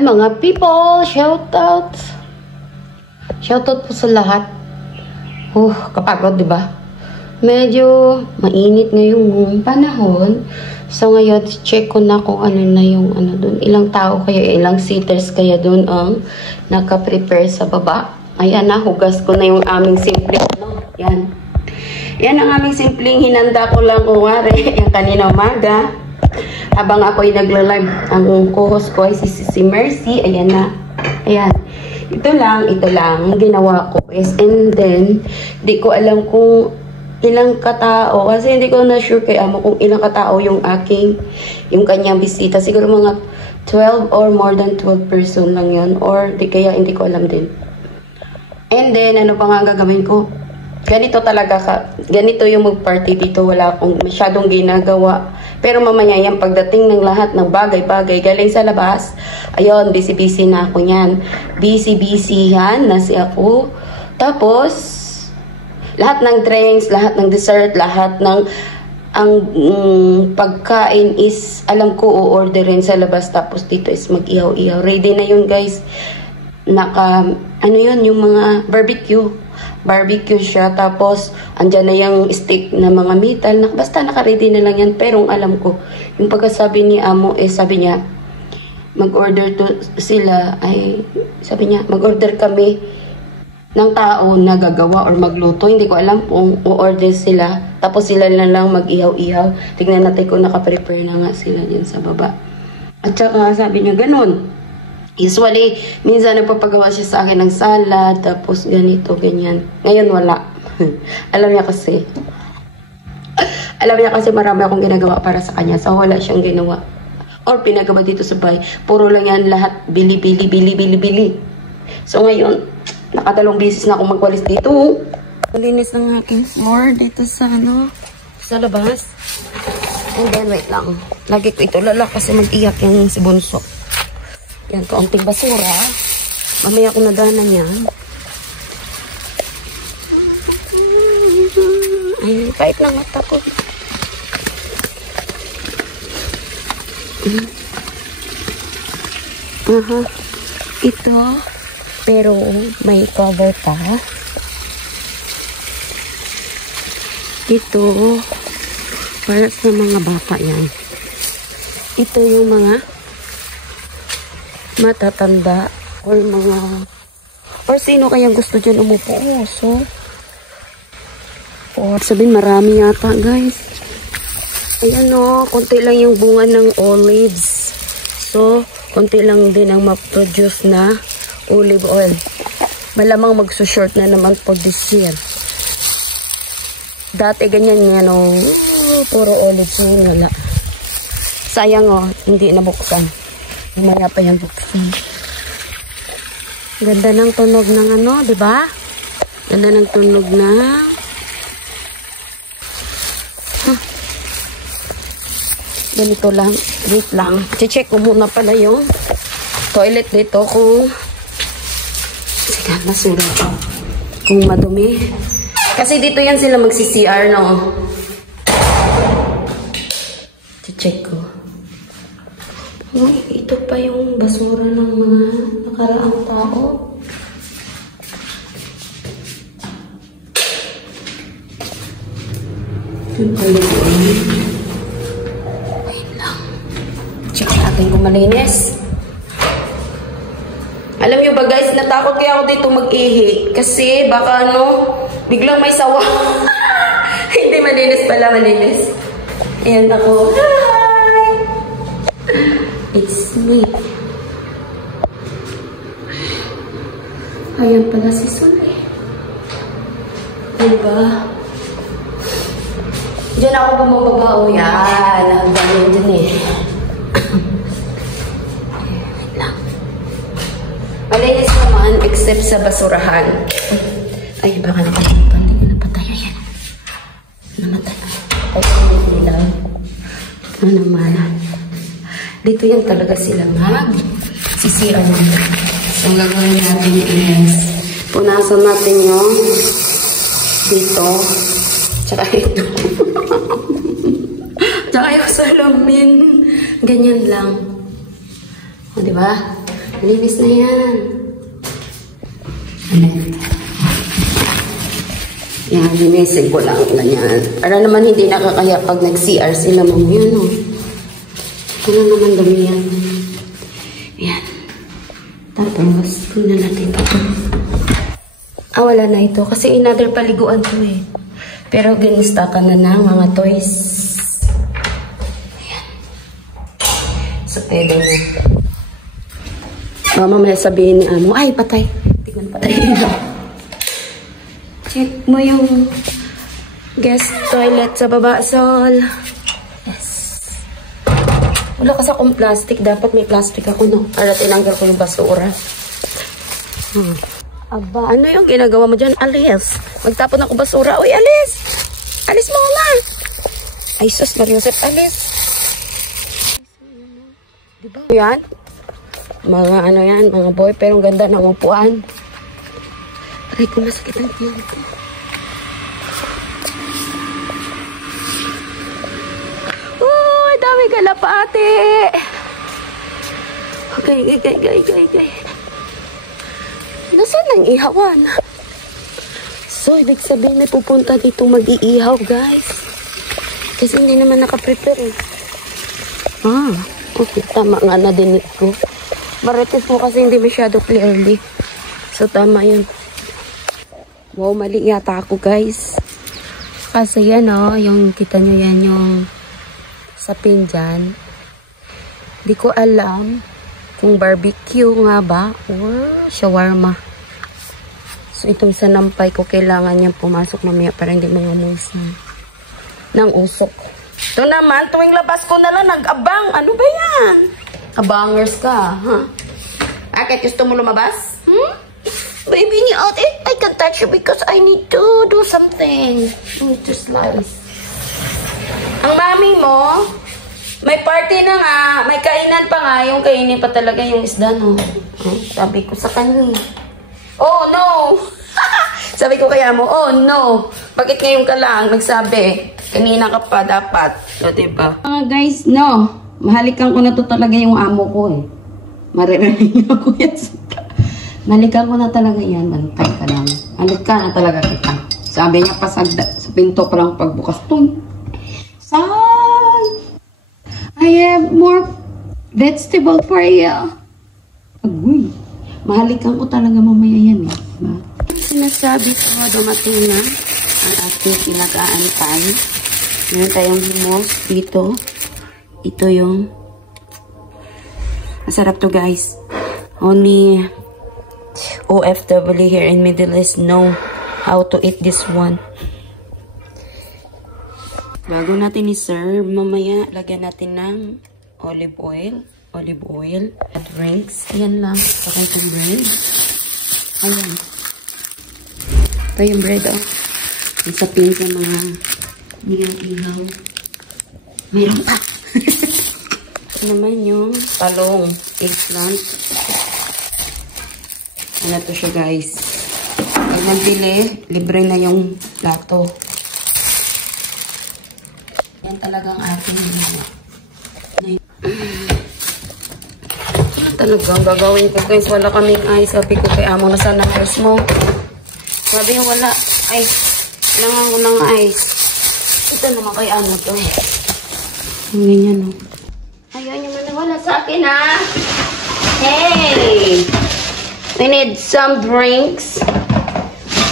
Hi mga people! Shoutout! Shoutout po sa lahat. Kapagod, diba? Medyo mainit ngayong panahon. So ngayon, check ko na kung ano na yung dun. Ilang tao kaya, ilang seaters kaya dun ang naka-prepare sa baba. Ayan na, hugas ko na yung aming simple. Yan. Yan ang aming simpleng hinanda ko lang yung kanina umaga. Habang ako'y nagla-live, ang co-host ko ay si Mercy. Ayan na. Ayan. Ito lang ginawa ko is, and then, di ko alam kung ilang katao, kasi hindi ko na sure kay amo kung ilang katao yung kanyang bisita. Siguro mga 12 or more than 12 person lang yun. Or di kaya, hindi ko alam din. And then, ano pa nga gagawin ko? Ganito talaga ganito yung mag-party dito. Wala akong masyadong ginagawa. Pero mamaya yan, pagdating ng lahat ng bagay-bagay galing sa labas, ayun, busy-busy na ako yan. Busy-busy yan na si ako. Tapos, lahat ng drinks, lahat ng dessert, lahat ng pagkain is, alam ko, o-orderin sa labas. Tapos dito is mag-ihaw-ihaw. Ready na yun, guys. Yung mga barbecue siya, tapos andyan na yung steak na mga metal, basta naka-ready na lang yan. Pero alam ko, yung pagkasabi ni amo, sabi niya, mag-order mag-order kami ng tao na gagawa or magluto. Hindi ko alam kung o-order sila, tapos sila na lang mag-ihaw-ihaw. Tignan natin kung naka-prepare na nga sila dyan sa baba. At saka sabi niya, ganun. Usually, minsan nagpapagawa siya sa akin ng salad, tapos ganito, ganyan. Ngayon, wala. Alam niya kasi marami akong ginagawa para sa kanya. So, wala siyang ginawa. Or pinagawa dito sa bahay. Puro lang yan lahat. Bili. So, ngayon, nakadalawang beses na akong magwalis dito. Malinis ng aking floor dito sa labas. And then, wait lang. Lagi ko ito lala kasi mag-iyak yung si Bunso. Yan, kaunting basura. Mamaya ko nadanan yan. Ay, pait ng mata ko. Ito, pero may cover pa. Ito, para sa mga bata yan. Ito yung mga matatanda or sino kayang gusto dyan umupo. Sabihin marami yata, guys. Ayan konti lang yung bunga ng olives. So, konti lang din ang ma-produce na olive oil. Malamang magsushort na naman po this year. Dati ganyan yan puro olives yun, wala. Sayang hindi nabuksan. Mamaya pa yung buksan. Ganda ng tunog ng diba? Ganda ng tunog na. Ganito lang. Wait lang. Check ko muna pala yung toilet dito kung nasura ko. Kung madumi. Kasi dito yan sila magsi-CR, check ko. Uy, ito pa yung basura ng mga nakaraang tao. Yung kaluluan. Wait lang. Check natin kung malinis. Alam nyo ba, guys, natakot kaya ako dito mag-ihi. Kasi baka biglang may sawa. Hindi malinis pala, malinis. Ayan ako. It's me. Ayan pala si Sule. Diba? Diyan ako bumababa. Yan. Ang dami dyan Wait lang. Malinis naman except sa basurahan. Ay, baka napatayo yan. Namatay. Ano naman. Dito yan talaga sila sisira nito. So, ang gagawin natin is punasan natin yung dito. Tsaka ito. Tsaka yung salamin. Ganyan lang. O, diba? Linis na yan. Yan, linisin ko lang ganyan. Para naman hindi nakakaya pag nag-CR sila mo. Yan o. Ano naman dami yan. Yan. Tapos, tingnan natin ito. Ah, wala na ito. Kasi another paliguan to eh. Pero ginista ka na ng mga toys. Ayan. So, pwede mo. Mamaya sabihin ni Amo, ay, patay. Hindi ko na patay. Check mo yung guest toilet sa baba, Sol. Yes. Wala kasi akong plastic. Dapat may plastic ako, no? Para tinanggal ko yung basura. Aba, ano yung ginagawa mo dyan? Alis. Magtapon ako basura. Uy, alis! Alis mo na! Ay, sus, Mariosep, alis. Diba? Yan? Mga ano yan, mga boy. Pero ang ganda ng upuan. Aray ko, masakit ang tiyan ko. Uy, dami kalapati! Okay. Nasaan ang ihawan? So, ibig sabihin may pupunta dito mag-iihaw, guys. Kasi hindi naman nakaprepare eh. Ah, okay. Tama nga na din ko. Marites mo kasi hindi masyado clearly. So, tama yun. Wow, mali yata ako, guys. Kasi yan, oh. Yung, kita nyo yan, yung sapin dyan. Di ko alam kung barbecue nga ba or shawarma. So, itong sanampay ko, kailangan niyang pumasok mamaya para hindi mangamus ng usok. Ito naman, tuwing labas ko na lang, nag-abang. Ano ba yan? Abangers ka, ha? Bakit gusto mo lumabas? Baby ni ate, I can't touch you because I need to do something. I need to slice. Ang mami mo, may party na nga, may kainan pa nga, yung kainin pa talaga yung isda, no? Sabi ko sa kanya. Oh, no! Sabi ko kaya mo, oh, no! Bakit ngayon ka lang nagsabi? Kanina ka pa dapat. So, diba? Guys, no. Mahalikan ko na to talaga yung amo ko, eh. Maririnig ako yan. Mahalikan ko na talaga yan. Bantay ka lang. Halikan na talaga kita. Sabi niya pa sa pinto pa lang pagbukas. Son! I have more vegetable for you. Agoy. Mahalikan ko talaga mamaya yan, eh. Diba? Sinasabi ko, dumating na ang ating pinag-aantay. Meron tayong hummus dito. Ito yung masarap to, guys. Only OFW here in Middle East know how to eat this one. Bago natin i-serve, mamaya lagyan natin ng olive oil at drinks. Ayan lang. Saka itong bread. Ayan. Ito yung bread, oh. Ang sapin sa mga ihaw. Mayroon pa. Ito naman yung talong. Eggplant. Ano to siya, guys? Pag nagbili, libre na yung plato. Yan talagang ating talagang gagawin ko, guys. Wala kaming ice. Sabi ko kay amo, nasaan ang ice mo? Sabi yung wala. Ice. Kailangan ko ng ice. Ito naman kay amo to. Ang ganyan, no? Ayaw nyo manawala sa akin, ha? Hey! We need some drinks.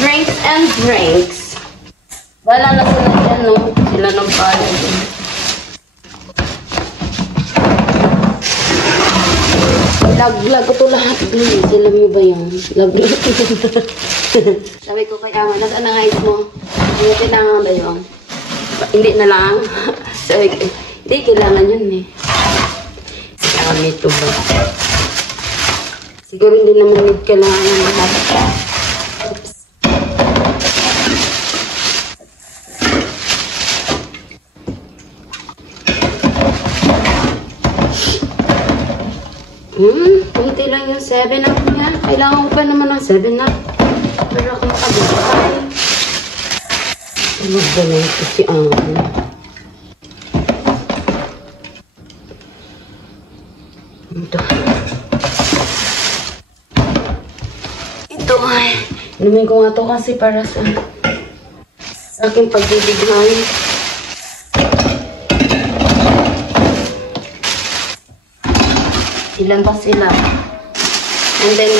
Drinks and drinks. Wala na sila dyan, no? Sila ng pala dyan. Lag ko ito lahat. Sila mo ba yan? Lag. Sabi ko kay ama, nasaan ang ice mo? Ano kailangan na yun? Hindi na lang. Sabi ko, hindi kailangan yun eh. Kailangan nito ba? Siguro hindi naman kailangan ng lahat. Oops. Kunti lang yung 7-up niya. Kailangan ko pa naman ng 7-up. Pero ako makabibay. Ano ba na ito si Amo? Ito. Inumin ko nga to kasi para sa aking pagbibighang. Ilan pa sila? And then,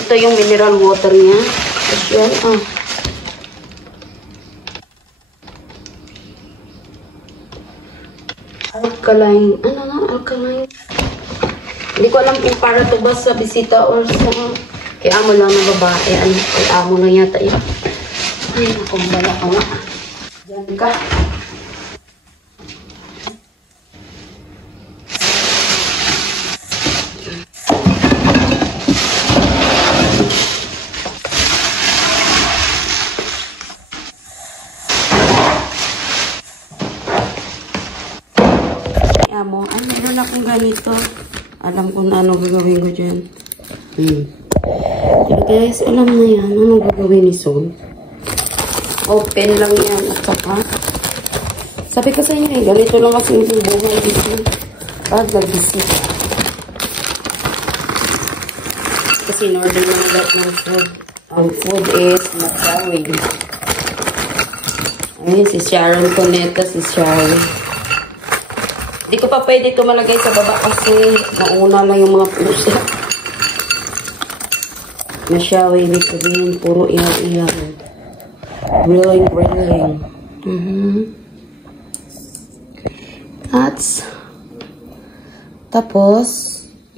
ito yung mineral water niya. Tapos yan, alkaline. Ano nga? Alkaline. Hindi ko alam kung para to ba sa bisita or sa kay amo lang na babae. Ano? Kay amo na yata yun. Ay, nakumbala ka nga. Diyan ka. Amo, ay meron akong ganito. Alam ko na ano gagawin ko dyan. So guys, alam na yan. Ano gagawin ni Sol? Open lang yan. At saka, sabi ko sa inyo ganito lang kasi yung buhay dito. Pag nag-visit. Kasi in-order na lahat ng food. Ang food is matawid. Ayun, si Sharon Coneta, si Sharon. Hindi ko pa pwede ito malagay sa baba kasi mauna lang yung mga pusa. Masyawi, ibig sabihin, puro iyaw-iyaw. Grilling. Tapos,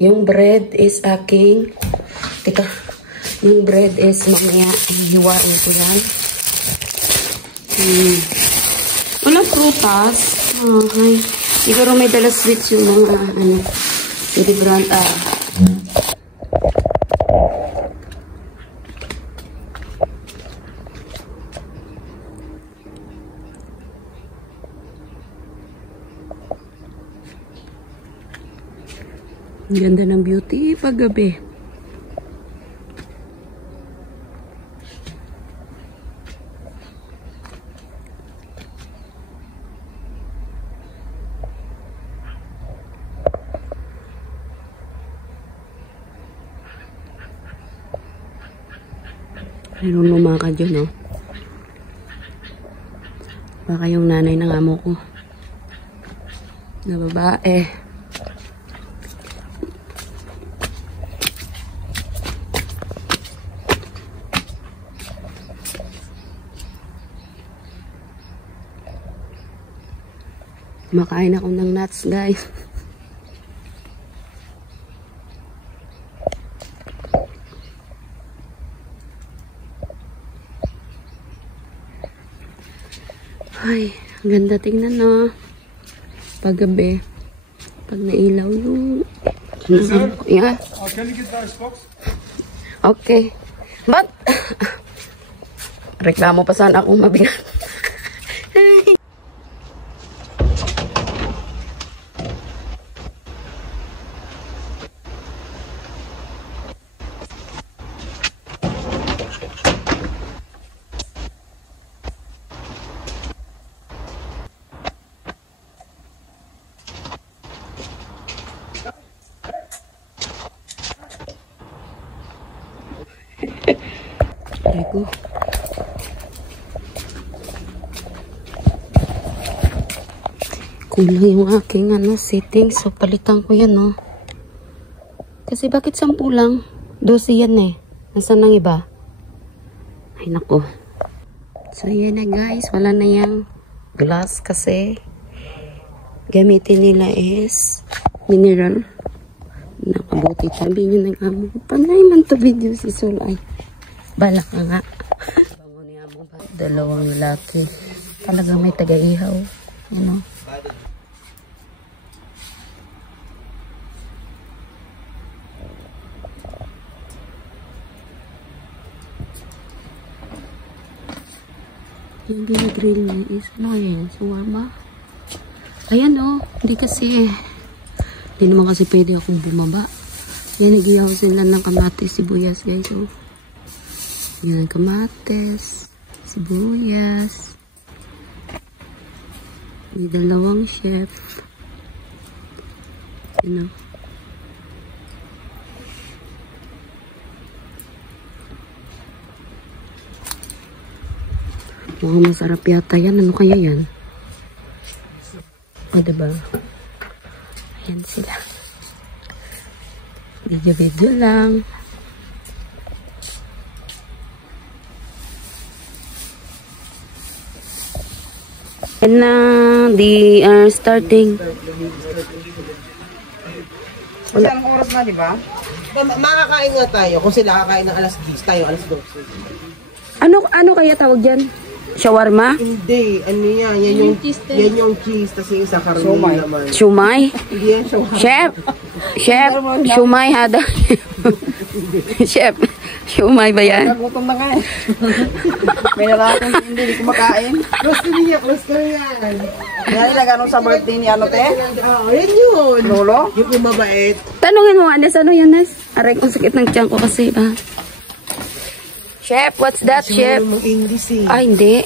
yung bread is aking, yung bread is mamaya, hiwain ko yan. Walang prutas. Okay. Siguro may dala sweets yung mga, celebrant, Ang ganda ng beauty paggabi. Mayroon lumaka dyan, oh. Baka yung nanay ng amo ko. Na babae. Makain ako ng nuts, guys. Ay, ang ganda tingnan, no? Paggabi. Pag nailaw yung... Sir? Yeah. Can you get that box? Okay. But, reklamo pa sana akong mabigat. Ko. Kulang yung aking settings, so palitan ko yan, no. Kasi bakit 10 lang? 12 yan eh. Nasaan ang iba? Ay nako. So yan na guys, wala na yung glass kasi gamitin nila is mineral. Nakabuti sabi nyo ng amo. Panay man to video si Sulay. Bala ka nga. Bango niya mo ba? Dalawang lalaki. Talagang may taga-ihaw. Ano? Yung binagrill niya is, ano yan? Suwarma? Ayan o. Hindi kasi, hindi naman kasi pwede akong bumaba. Yan, nag-ihaw sila ng kamatis, sibuyas guys. So, yan, kamates, sibuyas. May dalawang chef. You know. Oh, masarap yata yan. Ano kaya yan? O, diba? Ayan sila. Video-video lang. And now, they are starting. Wala. Isang oras na, di ba? Makakain nga tayo. Kung sila kakain ng alas 10, tayo alas 12. Ano kaya tawag dyan? Shawarma? Hindi. Ano yan? Yan yung cheese. Tapos yung isa karne naman. Shumay? Hindi yan shawarma. Chef, shumay hada. Chef, shumay ba yan? Nagutom na nga eh. May nalakong hindi kumakain. Close ka niya. Close ka yan. Yan nilagano sa birthday ni ano te? Oo, yan yun. Lolo? Yung mabait. Tanungin mo, Anes, ano yan, Nes? Aray kong sakit ng tiyan ko kasi, Chef, what's that, Chef? English eh. Ah, hindi.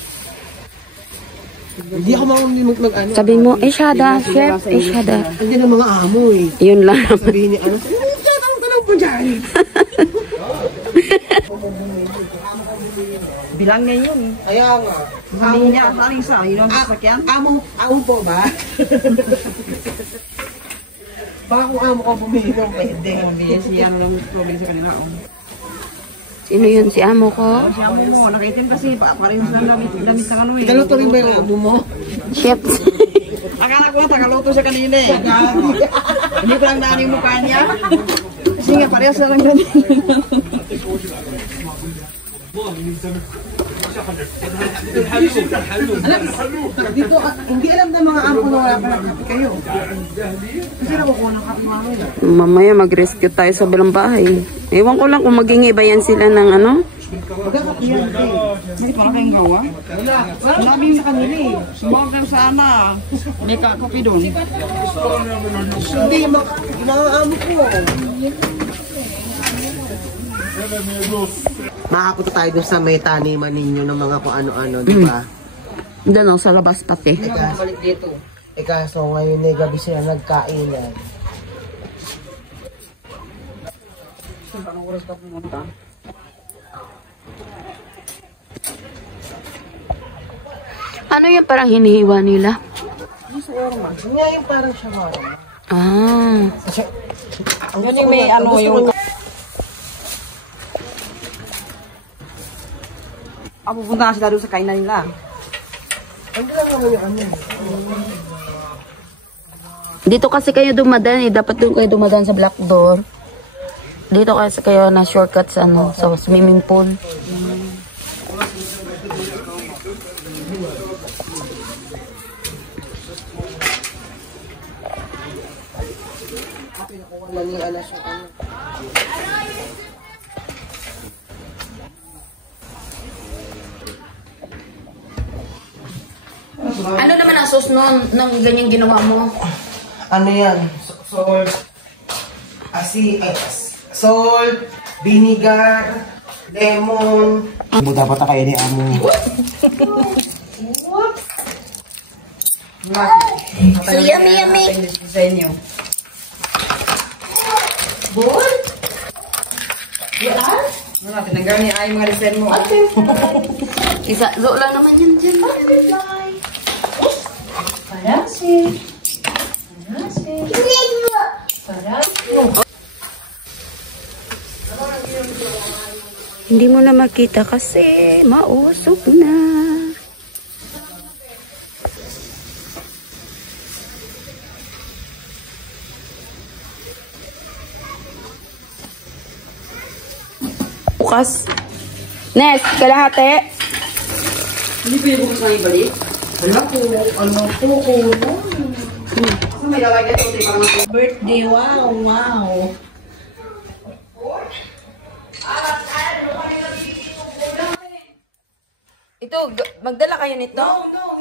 Hindi ako mag-ano. Sabi mo, Shada, Chef, Shada. Hindi na mga amo eh. Yun lang. Sabihin ni ano, tanong po dyan. Bilang niya yun. Kaya nga. Sabihin niya, saan isa? Yun ang sasakyan? Amo po ba? Baka kung amo ko buminom, pwede. Si ano lang problem sa kanila. Sino yun? Si amo ko? Si amo mo, nakaitim kasi parehas lang damit na ano eh. Tagaluto rin ba yung amo mo? Chef. Akala ko tagaluto siya kanina eh. Hindi ko lang daan yung mukha niya. Kasi nga parehas lang ganun. Dito, hindi alam ng mga amo na wala pa ng kape kayo. Kasi nakukuha ng kape namin. Mamaya mag-rescue tayo sa bilang bahay. Ewan ko lang kung maging iba yan sila ng ano. Magkakape yan, eh. Bakit wala kayong gawa? Wala. Sinabi yung sa kanila eh. Sumawag kayo sana. May kakopi doon. Hindi, mga amo ko. Makapunta tayo doon sa may taniman ninyo ng mga kung ano-ano, di ba? Doon sa labas pati. Balik dito. Kaso ngayon eh, gabi sila nagkainan. Anong oras ka pumunta? Ano yung parang hinihiwa nila? Yun nga yung parang shawarma. Ah. Yun yung may ano yung... Pupunta na sila doon sa kainan nila. Hindi lang naman yung ano. Dito kasi kayo dumadaan eh. Dapat doon kayo dumadaan sa black door. Dito kasi kayo na shortcut sa ano, sa swimming pool. Nanialas yung ano. Ano naman ang sauce nun ng ganyang ginawa mo? Ano yan? Salt. Salt, vinegar, lemon. Ano dapat na kayo ni amo? So yummy, yummy. Sa inyo. Good? Yan? Wala, tinanggal niya ay mga resign mo. Isa, zo lang naman yan dyan. Parasi. Parasi. Parasi. Hindi mo na makita kasi mausok na. Bukas. Nes, kalahati. Hindi pa yung bukas na ibalik? Wala po. Ano po ko? Kasi may lalagay ito. Birthday. Wow, wow. Ito, magdala kayo nito? No,